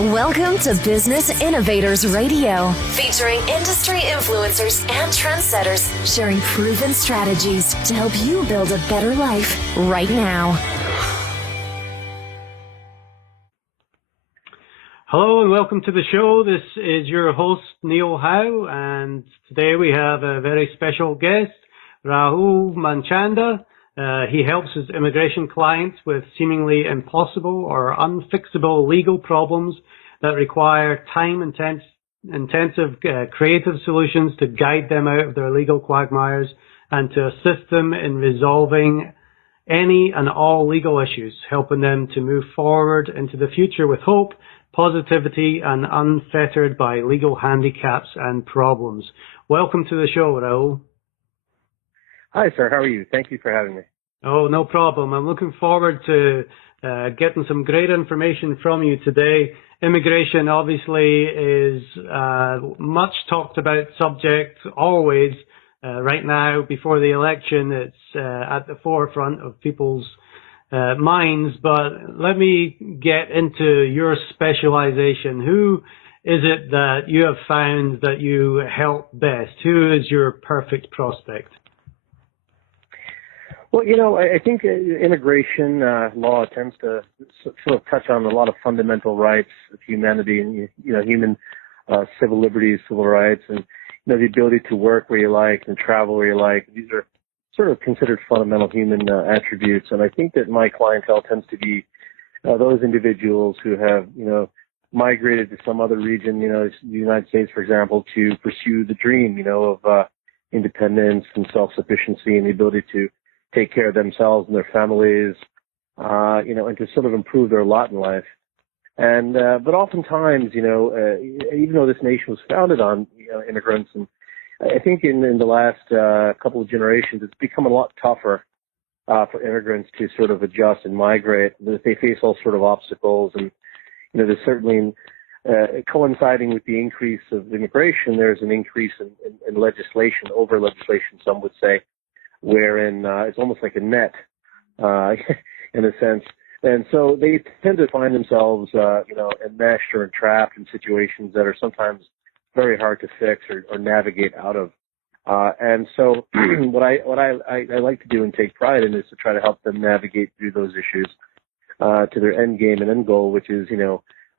Welcome to Business Innovators Radio, featuring industry influencers and trendsetters sharing proven strategies to help you build a better life right now. Hello and welcome to the show. This is your host, Neil Howe, and today we have a very special guest, Rahul Manchanda. He helps his immigration clients with seemingly impossible or unfixable legal problems that require time-intensive creative solutions to guide them out of their legal quagmires and to assist them in resolving any and all legal issues, helping them to move forward into the future with hope, positivity, and unfettered by legal handicaps and problems. Welcome to the show, Rahul. Hi, sir. How are you? Thank you for having me. Oh, no problem. I'm looking forward to getting some great information from you today. Immigration obviously is much talked about subject always. Right now, before the election, it's at the forefront of people's minds. But let me get into your specialization. Who is it that you have found that you help best? Who is your perfect prospect? Well, I think immigration law tends to sort of touch on a lot of fundamental rights of humanity and, human civil liberties, civil rights, and, the ability to work where you like and travel where you like. These are sort of considered fundamental human attributes. And I think that my clientele tends to be those individuals who have, migrated to some other region, the United States, for example, to pursue the dream, of independence and self-sufficiency and the ability to take care of themselves and their families, and to sort of improve their lot in life. And, but oftentimes, even though this nation was founded on, immigrants, and I think in the last couple of generations, it's become a lot tougher for immigrants to sort of adjust and migrate. They face all sort of obstacles, and, there's certainly coinciding with the increase of immigration, there's an increase in legislation, over legislation, some would say, wherein it's almost like a net, in a sense. And so they tend to find themselves, enmeshed or entrapped in situations that are sometimes very hard to fix or navigate out of. And so what I like to do and take pride in is to try to help them navigate through those issues to their end game and end goal, which is,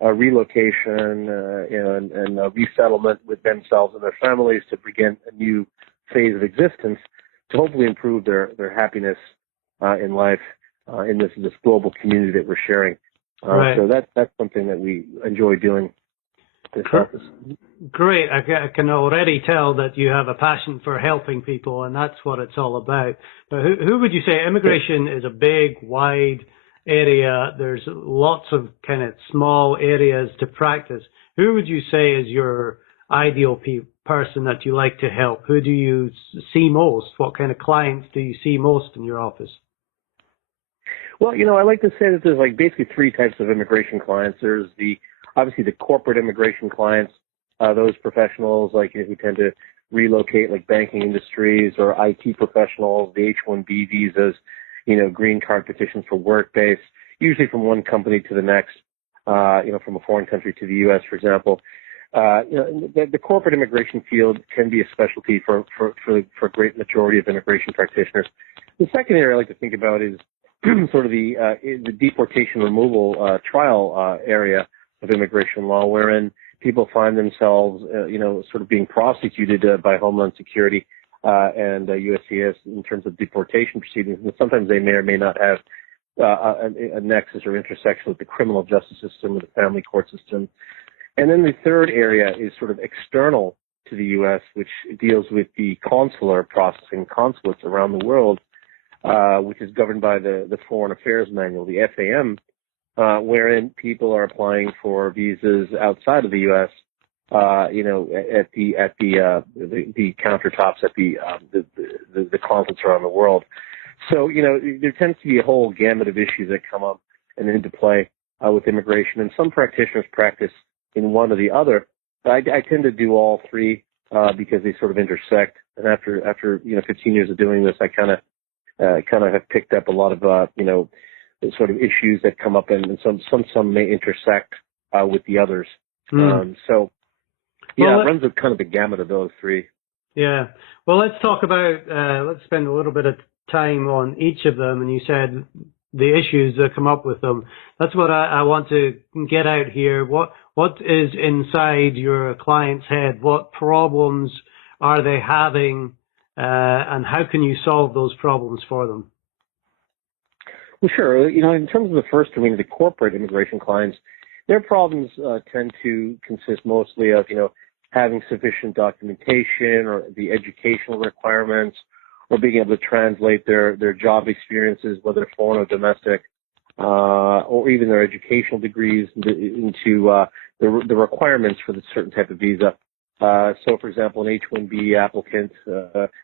a relocation, and a resettlement with themselves and their families to begin a new phase of existence, to hopefully improve their happiness in life in this global community that we're sharing. Right. So that's something that we enjoy doing. Great. I can already tell that you have a passion for helping people, and that's what it's all about. But who would you say, immigration is a big, wide area. There's lots of kind of small areas to practice. Who would you say is your ideal person that you like to help? Who do you see most? What kind of clients do you see most in your office? Well, I like to say that there's like basically three types of immigration clients. There's obviously the corporate immigration clients, those professionals like who tend to relocate, like banking industries or IT professionals, the H-1B visas, green card petitions for work base, usually from one company to the next, from a foreign country to the U.S., for example. The corporate immigration field can be a specialty for a great majority of immigration practitioners. The second area I like to think about is sort of the deportation removal trial area of immigration law, wherein people find themselves, sort of being prosecuted by Homeland Security and USCIS in terms of deportation proceedings, and sometimes they may or may not have a nexus or intersection with the criminal justice system or the family court system. And then the third area is sort of external to the U.S., which deals with the consular processing, consulates around the world, which is governed by the Foreign Affairs Manual, the FAM, wherein people are applying for visas outside of the U.S., at the countertops at the consulates around the world. So, there tends to be a whole gamut of issues that come up and into play with immigration, and some practitioners practice in one or the other. I tend to do all three because they sort of intersect. And after 15 years of doing this, I kind of have picked up a lot of the sort of issues that come up, and some may intersect with the others. Mm. So, yeah, Well, it runs a kind of the gamut of those three. yeah. Well, let's talk about, let's spend a little bit of time on each of them. And you said the issues that come up with them. That's what I want to get out here. What is inside your client's head? What problems are they having? And how can you solve those problems for them? Well, sure. In terms of the first, the corporate immigration clients, their problems tend to consist mostly of, having sufficient documentation or the educational requirements or being able to translate their job experiences, whether foreign or domestic, or even their educational degrees into the requirements for the certain type of visa. So, for example, an H-1B applicant,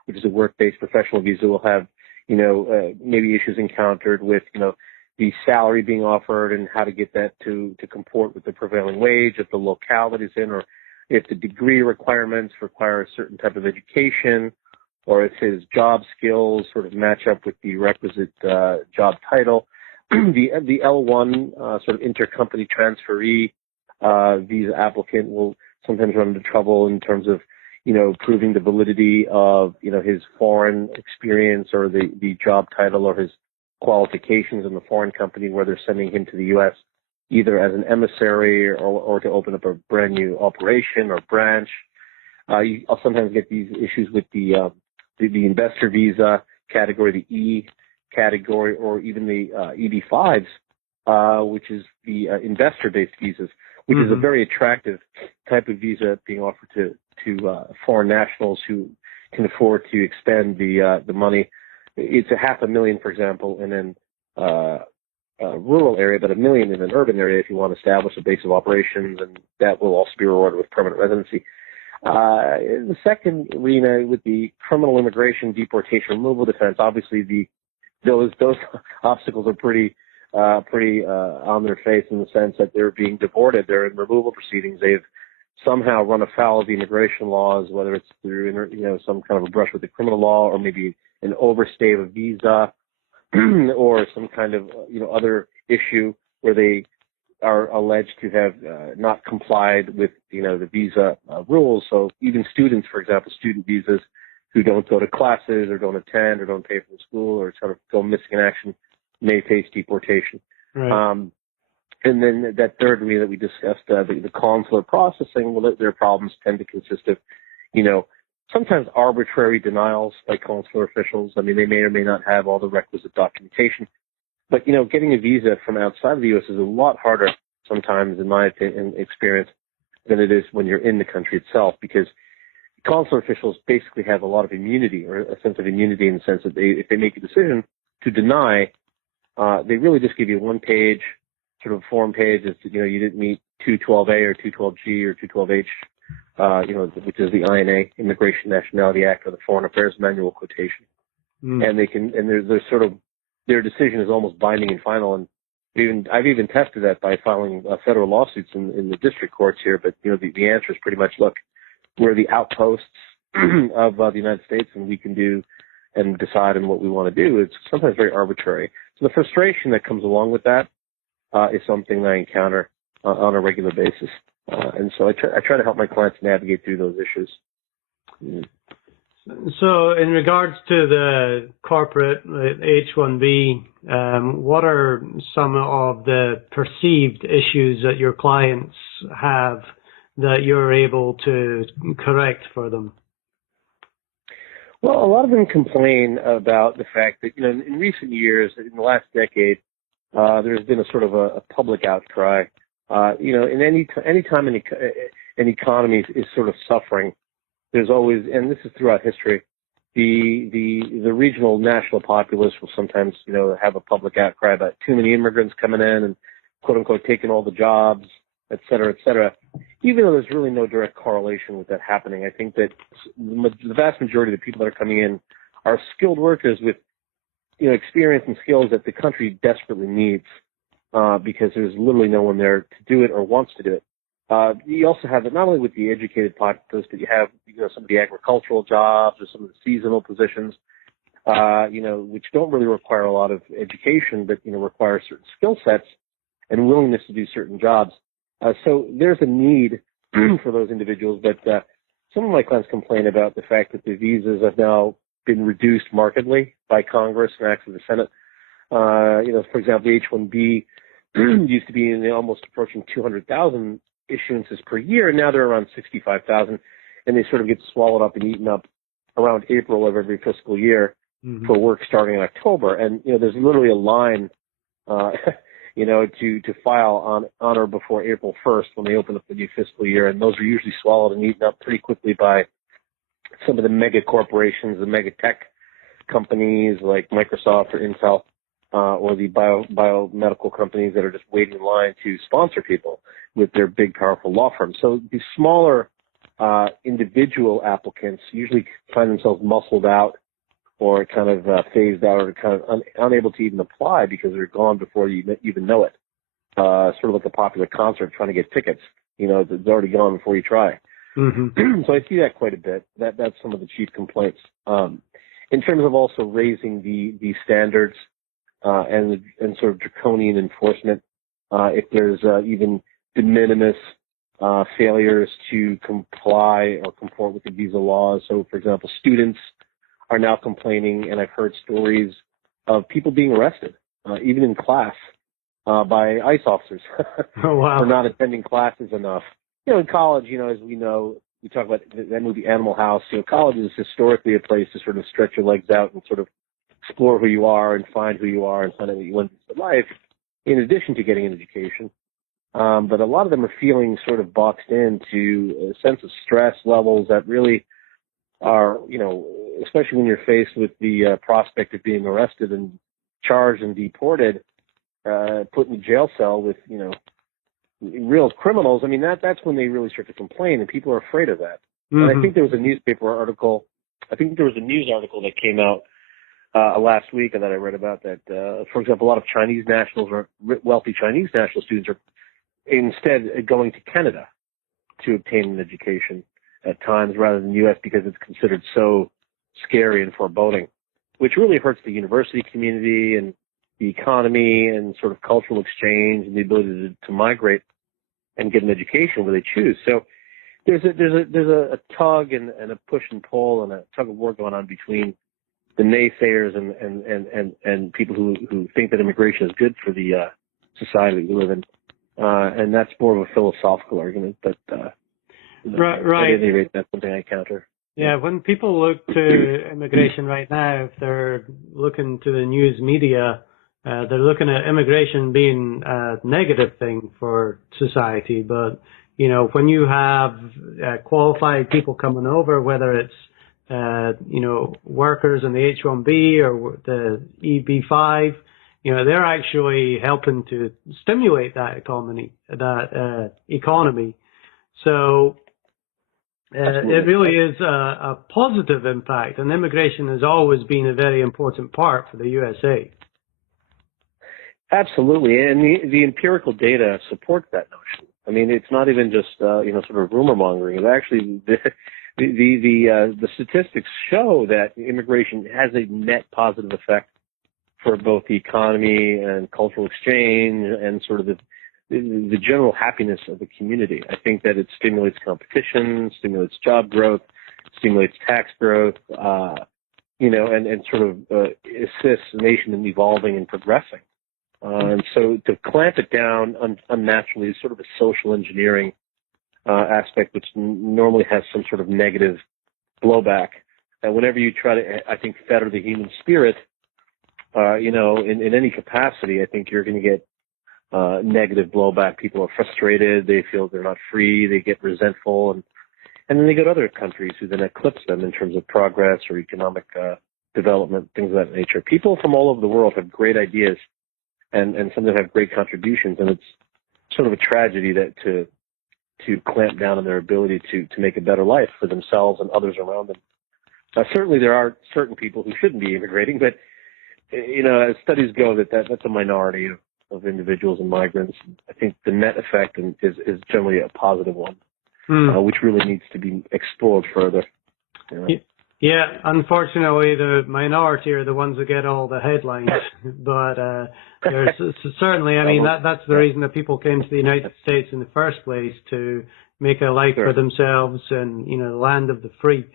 which is a work-based professional visa, will have, maybe issues encountered with, the salary being offered and how to get that to comport with the prevailing wage of the locale that he's in, or if the degree requirements require a certain type of education, or if his job skills sort of match up with the requisite job title. The L1 sort of intercompany transferee visa applicant will sometimes run into trouble in terms of, proving the validity of, his foreign experience or the job title or his qualifications in the foreign company where they're sending him to the U.S. either as an emissary or to open up a brand new operation or branch. I'll sometimes get these issues with the investor visa category, the E category, or even the EB5s, which is the investor-based visas, which is a very attractive type of visa being offered to foreign nationals who can afford to expend the money. It's $500,000, for example, and then a rural area, but $1 million in an urban area if you want to establish a base of operations, and that will also be rewarded with permanent residency. The second arena with the criminal immigration, deportation, removal defense, obviously those obstacles are pretty on their face in the sense that they're being deported. They're in removal proceedings. They've somehow run afoul of the immigration laws, whether it's through some kind of a brush with the criminal law, or maybe an overstay of a visa, or some kind of other issue where they are alleged to have not complied with the visa rules. So even students, for example, student visas who don't go to classes or don't attend or don't pay for the school or sort of go missing in action may face deportation. Right. And then that third arena that we discussed, the consular processing, well, their problems tend to consist of, sometimes arbitrary denials by consular officials. I mean, they may or may not have all the requisite documentation. But, getting a visa from outside of the U.S. is a lot harder sometimes, in my experience, than it is when you're in the country itself, because consular officials basically have a lot of immunity, or a sense of immunity, in the sense that if they make a decision to deny, they really just give you one page, sort of form page, as to, you didn't meet 212A or 212G or 212H, which is the INA, Immigration Nationality Act, or the Foreign Affairs Manual quotation. And they can, and there's sort of, their decision is almost binding and final. And I've even tested that by filing federal lawsuits in the district courts here. But the answer is pretty much, look, we're the outposts of the United States, and we can do and decide on what we want to do. It's sometimes very arbitrary. So the frustration that comes along with that is something that I encounter on a regular basis. And so I try to help my clients navigate through those issues. So in regards to the corporate H-1B, what are some of the perceived issues that your clients have that you're able to correct for them? Well, a lot of them complain about the fact that, in recent years, in the last decade, there's been a sort of a public outcry. In any time an economy is sort of suffering, there's always, and this is throughout history, the regional national populace will sometimes, have a public outcry about too many immigrants coming in and quote unquote taking all the jobs, et cetera, even though there's really no direct correlation with that happening. I think that the vast majority of the people that are coming in are skilled workers with, experience and skills that the country desperately needs, because there's literally no one there to do it or wants to do it. You also have it not only with the educated populace, but you have, some of the agricultural jobs or some of the seasonal positions, which don't really require a lot of education, but, require certain skill sets and willingness to do certain jobs. So there's a need for those individuals, but some of my clients complain about the fact that the visas have now been reduced markedly by Congress and actually the Senate. For example, the H-1B used to be almost approaching 200,000 issuances per year, and now they're around 65,000, and they sort of get swallowed up and eaten up around April of every fiscal year for work starting in October. And, there's literally a line, to file on or before April 1st when they open up the new fiscal year, and those are usually swallowed and eaten up pretty quickly by some of the mega corporations, the mega tech companies like Microsoft or Intel, or the biomedical companies that are just waiting in line to sponsor people with their big, powerful law firms. So the smaller individual applicants usually find themselves muscled out or kind of phased out or kind of unable to even apply because they're gone before you even know it. Sort of like a popular concert trying to get tickets. It's already gone before you try. Mm-hmm. So I see that quite a bit. That's some of the chief complaints. In terms of also raising the standards and sort of draconian enforcement, if there's even de minimis failures to comply or conform with the visa laws. So, for example, students are now complaining, and I've heard stories of people being arrested, even in class, by ICE officers oh, wow. for not attending classes enough. In college, as we know, we talk about that movie Animal House. College is historically a place to sort of stretch your legs out and sort of explore who you are and find who you are and find out what you want in life, in addition to getting an education. But a lot of them are feeling sort of boxed into a sense of stress levels that really are, especially when you're faced with the prospect of being arrested and charged and deported, put in a jail cell with, real criminals. I mean, that's when they really start to complain, and people are afraid of that. Mm-hmm. And I think there was a news article that came out last week that I read about that, for example, a lot of Chinese nationals or wealthy Chinese national students are instead going to Canada to obtain an education at times rather than the U.S. because it's considered so scary and foreboding, which really hurts the university community and the economy and sort of cultural exchange and the ability to migrate and get an education where they choose. So there's a tug and a push and pull and a tug of war going on between the naysayers and people who think that immigration is good for the society we live in. And that's more of a philosophical argument, but right. At any rate, that's something I counter. Yeah, when people look to immigration right now, if they're looking to the news media, they're looking at immigration being a negative thing for society. But, when you have qualified people coming over, whether it's, workers in the H-1B or the EB-5, they're actually helping to stimulate that economy. So it really is a positive impact, and immigration has always been a very important part for the USA. Absolutely, and the empirical data supports that notion. I mean, it's not even just sort of rumor mongering. It's actually the statistics show that immigration has a net positive effect for both the economy and cultural exchange and sort of the general happiness of the community. I think that it stimulates competition, stimulates job growth, stimulates tax growth, and sort of assists the nation in evolving and progressing. And so to clamp it down unnaturally is sort of a social engineering aspect, which normally has some sort of negative blowback. And whenever you try to, I think, fetter the human spirit, in any capacity, I think you're going to get negative blowback. People are frustrated. They feel they're not free. They get resentful. And then they go to other countries who then eclipse them in terms of progress or economic development, things of that nature. People from all over the world have great ideas and some of them have great contributions. And it's sort of a tragedy that to clamp down on their ability to make a better life for themselves and others around them. Certainly there are certain people who shouldn't be immigrating, but as studies go, that's a minority of individuals and migrants. I think the net effect is generally a positive one, which really needs to be explored further. Yeah, unfortunately, the minority are the ones that get all the headlines. But there's certainly, I mean, that's the reason that people came to the United States in the first place, to make a life for themselves and, you know, the land of the free.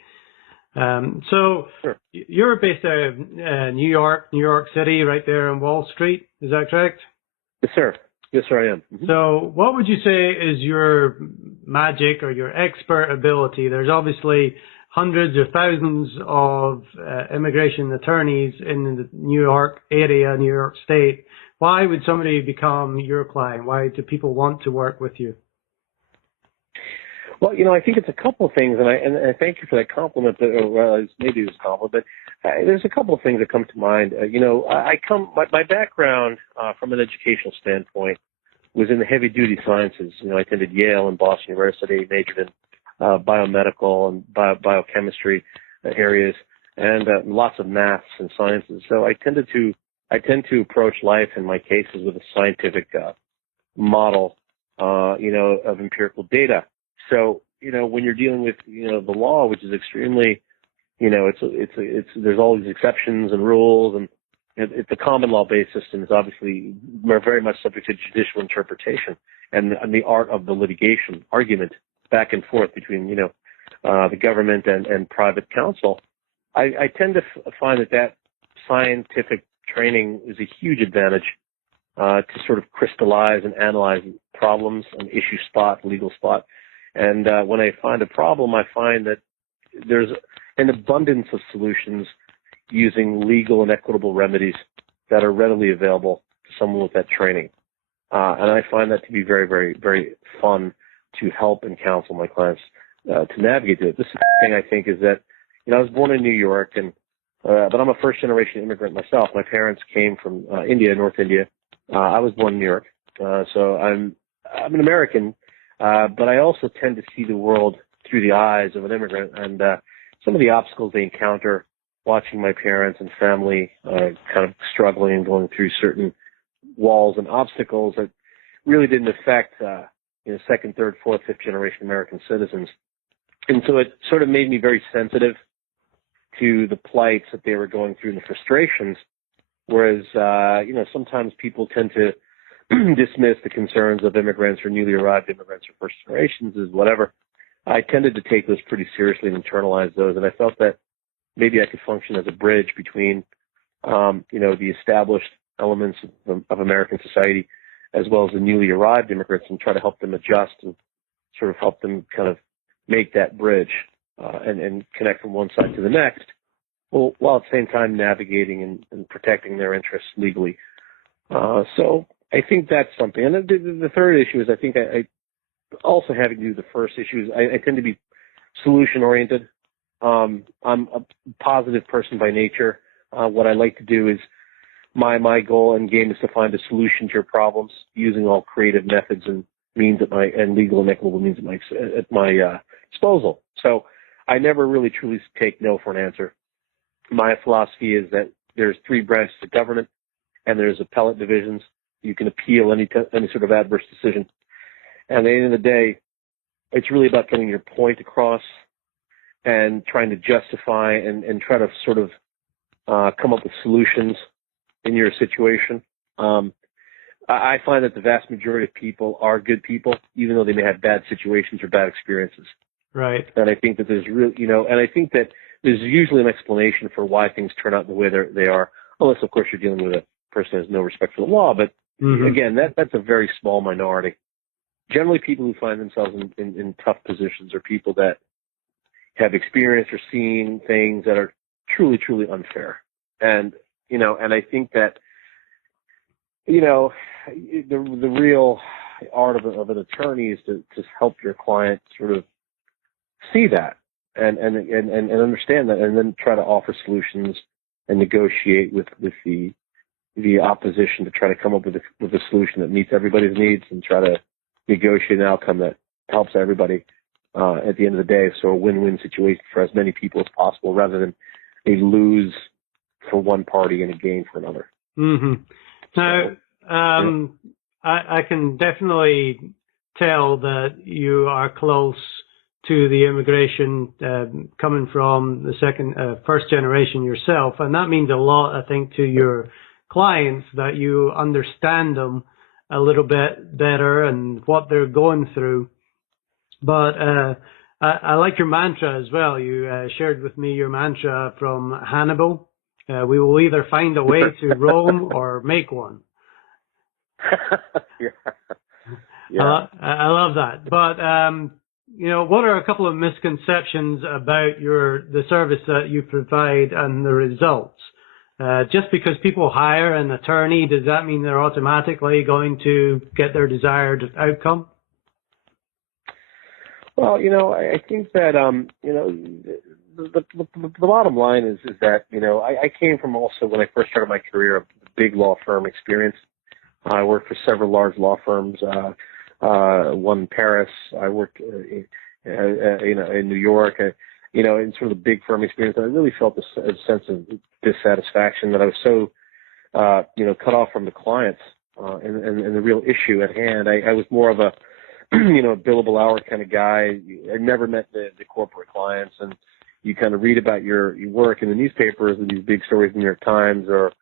So you're based out of New York City, right there on Wall Street. Is that correct? Yes, sir. Yes, sir, I am. Mm-hmm. So what would you say is your magic or your expert ability? There's obviously hundreds or thousands of immigration attorneys in the New York area, New York State. Why would somebody become your client? Why do people want to work with you? Well, you know, I think it's a couple of things, and I thank you for that compliment. Well, maybe it was a compliment, but there's a couple of things that come to mind. You know, my background from an educational standpoint was in the heavy-duty sciences. You know, I attended Yale and Boston University, majored in biomedical and biochemistry areas, and lots of maths and sciences. So I tend to approach life in my cases with a scientific model, you know, of empirical data. So, you know, when you're dealing with, you know, the law, which is extremely, you know, it's there's all these exceptions and rules, and it's a common law-based system is obviously very much subject to judicial interpretation and the art of the litigation argument back and forth between, you know, the government and private counsel. I tend to find that scientific training is a huge advantage to sort of crystallize and analyze problems and issue spot, legal spot. And when I find a problem, I find that there's an abundance of solutions using legal and equitable remedies that are readily available to someone with that training. And I find that to be very, very, very fun to help and counsel my clients to navigate it. The thing I think is that, you know, I was born in New York, and but I'm a first-generation immigrant myself. My parents came from India, North India. I was born in New York, so I'm an American. But I also tend to see the world through the eyes of an immigrant, and some of the obstacles they encounter watching my parents and family kind of struggling and going through certain walls and obstacles that really didn't affect you know, second, third, fourth, fifth generation American citizens. And so it sort of made me very sensitive to the plights that they were going through and the frustrations, whereas, you know, sometimes people tend to dismiss the concerns of immigrants or newly arrived immigrants or first generations as whatever. I tended to take those pretty seriously and internalize those, and I felt that maybe I could function as a bridge between, you know, the established elements of American society as well as the newly arrived immigrants, and try to help them adjust and sort of help them kind of make that bridge and connect from one side to the next, while at the same time navigating and protecting their interests legally. So I think that's something. And the third issue is, I think I also having to do the first issue is I tend to be solution-oriented. I'm a positive person by nature. What I like to do is my goal and game is to find a solution to your problems using all creative methods and means and legal and equitable means at my disposal. So I never really truly take no for an answer. My philosophy is that there's three branches of government, and there's appellate divisions. You can appeal any sort of adverse decision. And at the end of the day, it's really about getting your point across and trying to justify and try to sort of come up with solutions in your situation. I find that the vast majority of people are good people, even though they may have bad situations or bad experiences. Right. And I think that there's really, you know, and I think that there's usually an explanation for why things turn out the way they are, unless, of course, you're dealing with a person who has no respect for the law. But again, that's a very small minority. Generally, people who find themselves in tough positions are people that have experienced or seen things that are truly, truly unfair. And, you know, and I think that, you know, the real art of an attorney is to help your client sort of see that and understand that, and then try to offer solutions and negotiate with the opposition to try to come up with a solution that meets everybody's needs, and try to negotiate an outcome that helps everybody at the end of the day. So a win-win situation for as many people as possible, rather than a lose for one party and a gain for another. Mm-hmm. Now, I can definitely tell that you are close to the immigration coming from the first generation yourself, and that means a lot, I think, to your clients, that you understand them a little bit better and what they're going through. But I like your mantra as well. You shared with me your mantra from Hannibal. We will either find a way to Rome or make one. Yeah. I love that. But what are a couple of misconceptions about the service that you provide and the results? Just because people hire an attorney, does that mean they're automatically going to get their desired outcome? Well, I think that the bottom line is that I came from, also when I first started my career, a big law firm experience. I worked for several large law firms. One in Paris. I worked in New York. In sort of the big firm experience, I really felt a sense of dissatisfaction that I was so cut off from the clients and the real issue at hand. I was more of a billable hour kind of guy. I never met the corporate clients, and you kind of read about your work in the newspapers and these big stories in the New York Times or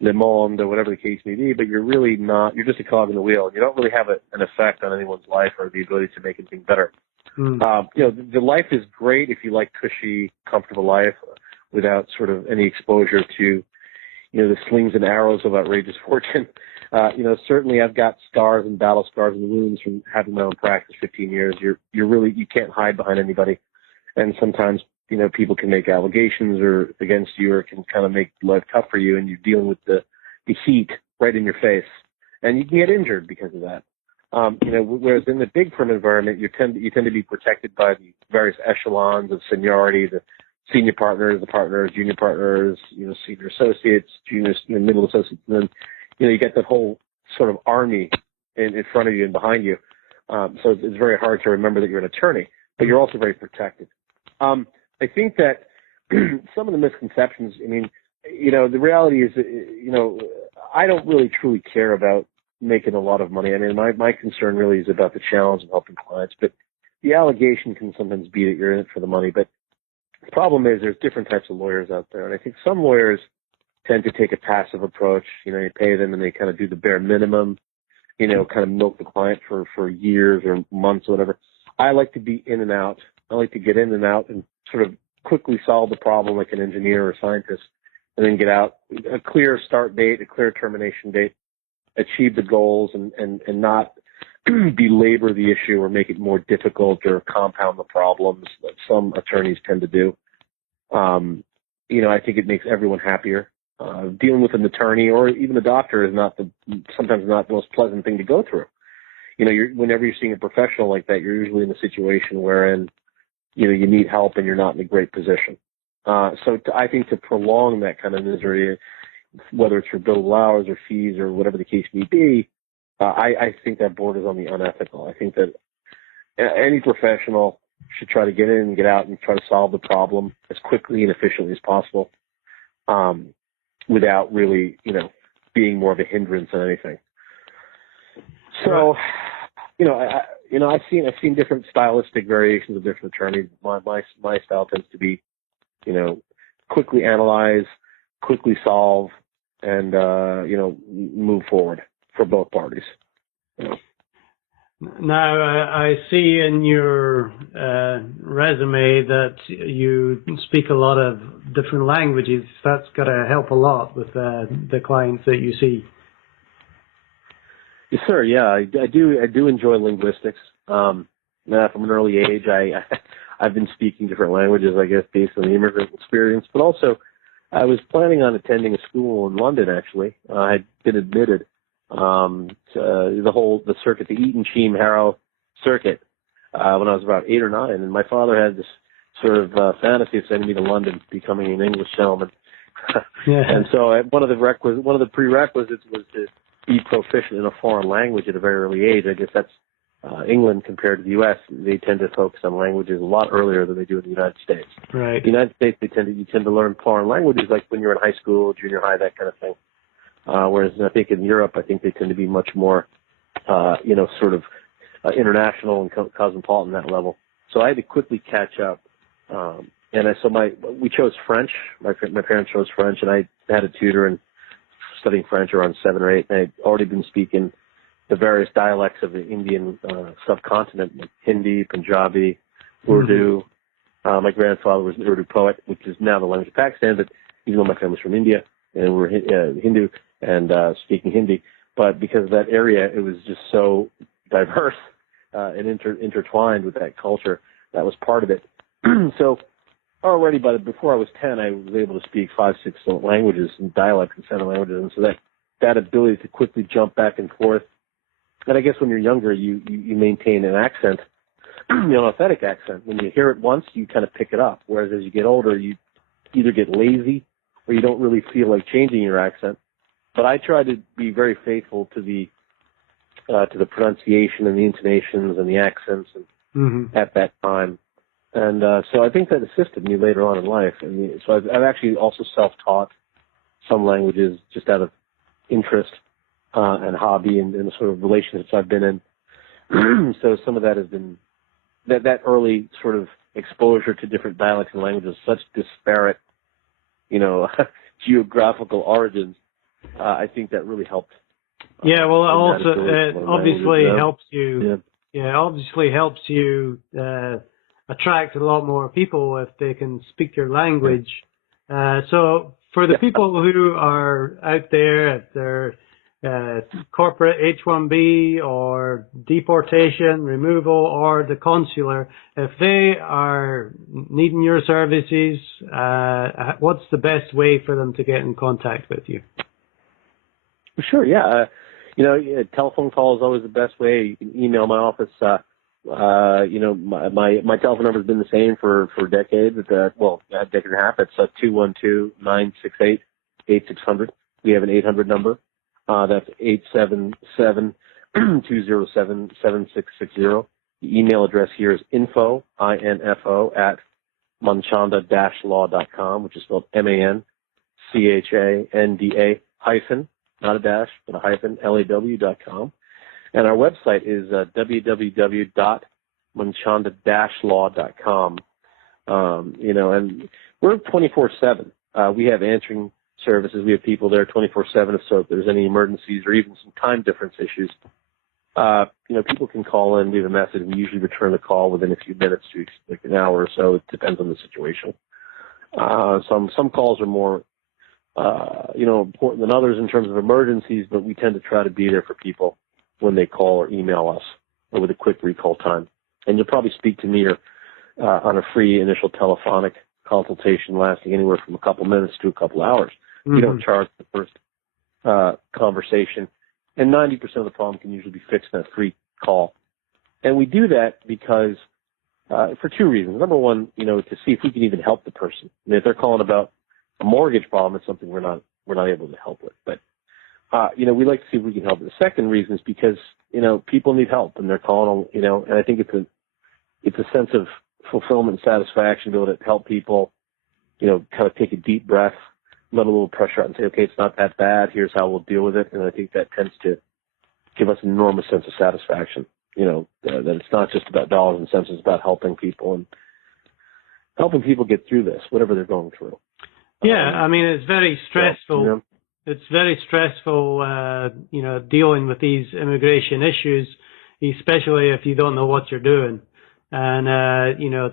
Le Monde or whatever the case may be, but you're really not. You're just a cog in the wheel. You don't really have an effect on anyone's life or the ability to make anything better. The life is great if you like cushy, comfortable life without sort of any exposure to, the slings and arrows of outrageous fortune. Certainly I've got scars and battle scars and wounds from having my own practice 15 years. You can't hide behind anybody. And sometimes, people can make allegations or against you, or can kind of make life tough for you, and you're dealing with the heat right in your face, and you can get injured because of that. Whereas in the big firm environment, you tend to be protected by the various echelons of seniority, the senior partners, the partners, junior partners, senior associates, juniors, middle associates, and then, you get that whole sort of army in front of you and behind you. So it's very hard to remember that you're an attorney, but you're also very protected. I think that some of the misconceptions, the reality is, I don't really truly care about making a lot of money. My concern really is about the challenge of helping clients, but the allegation can sometimes be that you're in it for the money. But the problem is there's different types of lawyers out there. And I think some lawyers tend to take a passive approach. You pay them and they kind of do the bare minimum, kind of milk the client for years or months or whatever. I like to be in and out. I like to get in and out and sort of quickly solve the problem like an engineer or scientist, and then get out. A clear start date, a clear termination date, achieve the goals, and not belabor the issue or make it more difficult or compound the problems that some attorneys tend to do. I think it makes everyone happier. Dealing with an attorney or even a doctor is sometimes not the most pleasant thing to go through. Whenever you're seeing a professional like that, you're usually in a situation wherein, you need help and you're not in a great position. I think to prolong that kind of misery, whether it's for billable hours or fees or whatever the case may be, I think that borders on the unethical. I think that any professional should try to get in and get out and try to solve the problem as quickly and efficiently as possible, without really, being more of a hindrance than anything. So, I've seen different stylistic variations of different attorneys. My style tends to be, quickly analyze, quickly solve, and move forward for both parties. Now, I see in your resume that you speak a lot of different languages. That's got to help a lot with the clients that you see. Yes, sir. Yeah, I do enjoy linguistics. From an early age, I've been speaking different languages, I guess, based on the immigrant experience. But also, I was planning on attending a school in London. Actually, I had been admitted to the circuit, the Eton, Cheam, Harrow circuit, when I was about 8 or 9. And my father had this sort of fantasy of sending me to London, becoming an English gentleman. Yeah. And so one of the prerequisites was to be proficient in a foreign language at a very early age. I guess that's England compared to the U.S. They tend to focus on languages a lot earlier than they do in the United States. Right. In the United States, you tend to learn foreign languages like when you're in high school, junior high, that kind of thing. Whereas I think in Europe, I think they tend to be much more, sort of international and cosmopolitan at that level. So I had to quickly catch up. We chose French. My parents chose French, and I had a tutor and studying French around 7 or 8. And I'd already been speaking the various dialects of the Indian subcontinent, like Hindi, Punjabi, Urdu. My grandfather was an Urdu poet, which is now the language of Pakistan, but even though my family's from India and we're Hindu and speaking Hindi, but because of that area, it was just so diverse and intertwined with that culture. That was part of it. So already before I was 10, I was able to speak 5, 6 languages and dialects and center languages, and so that ability to quickly jump back and forth. And I guess when you're younger, you maintain an accent, an authentic accent. When you hear it once, you kind of pick it up. Whereas as you get older, you either get lazy or you don't really feel like changing your accent. But I try to be very faithful to the pronunciation and the intonations and the accents at that time. And so I think that assisted me later on in life. And so I've actually also self-taught some languages just out of interest and hobby and the sort of relationships I've been in. So some of that has been that early sort of exposure to different dialects and languages, such disparate, geographical origins. I think that really helped. Yeah, well, it obviously helps you. Yeah, obviously helps you attract a lot more people if they can speak your language. So for the people who are out there at their corporate H-1B or deportation, removal, or the consular, if they are needing your services, what's the best way for them to get in contact with you? Sure, yeah. A telephone call is always the best way. You can email my office. My telephone number has been the same for decades. A decade and a half. It's 212-968-8600. We have an 800 number. That's 877-207-7660. The email address here is info at manchanda-law.com, which is spelled MANCHANDA hyphen, not a dash, but a hyphen, LAW.com. And our website is www.manchanda-law.com. And we're 24/7. We have answering services. We have people there 24/7. So if there's any emergencies or even some time difference issues, people can call in, leave a message. We usually return the call within a few minutes to like an hour or so. It depends on the situation. Some calls are more, important than others in terms of emergencies, but we tend to try to be there for people when they call or email us or with a quick recall time. And you'll probably speak to me or on a free initial telephonic consultation lasting anywhere from a couple minutes to a couple hours. We don't charge the first conversation. And 90% of the problem can usually be fixed in a free call. And we do that because for two reasons. Number one, to see if we can even help the person. I mean, if they're calling about a mortgage problem, it's something we're not able to help with. But we like to see if we can help. The second reason is because people need help and they're calling. And I think it's a sense of fulfillment and satisfaction to be able to help people. Kind of take a deep breath, let a little pressure out, and say, okay, it's not that bad. Here's how we'll deal with it. And I think that tends to give us an enormous sense of satisfaction. That it's not just about dollars and cents. It's about helping people and helping people get through this, whatever they're going through. Yeah, I mean, it's very stressful. It's very stressful, dealing with these immigration issues, especially if you don't know what you're doing. And,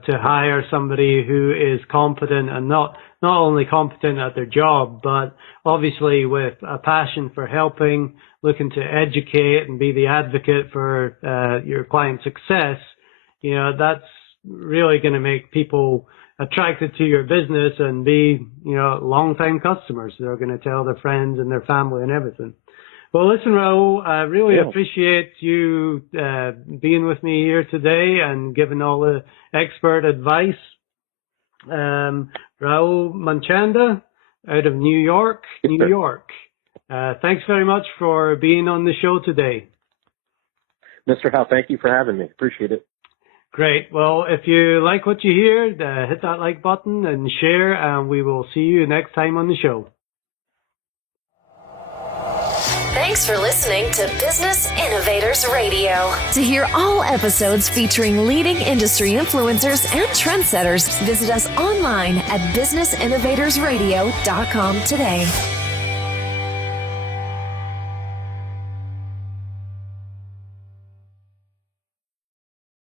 to hire somebody who is competent and not only competent at their job, but obviously with a passion for helping, looking to educate and be the advocate for your client's success, that's really going to make people attracted to your business and be, long-time customers. They're going to tell their friends and their family and everything. Well, listen, Rahul, I really appreciate you being with me here today and giving all the expert advice. Rahul Manchanda out of New York, New York. Thanks very much for being on the show today. Mr. Howe, thank you for having me. Appreciate it. Great. Well, if you like what you hear, hit that like button and share, and we will see you next time on the show. Thanks for listening to Business Innovators Radio. To hear all episodes featuring leading industry influencers and trendsetters, visit us online at businessinnovatorsradio.com today.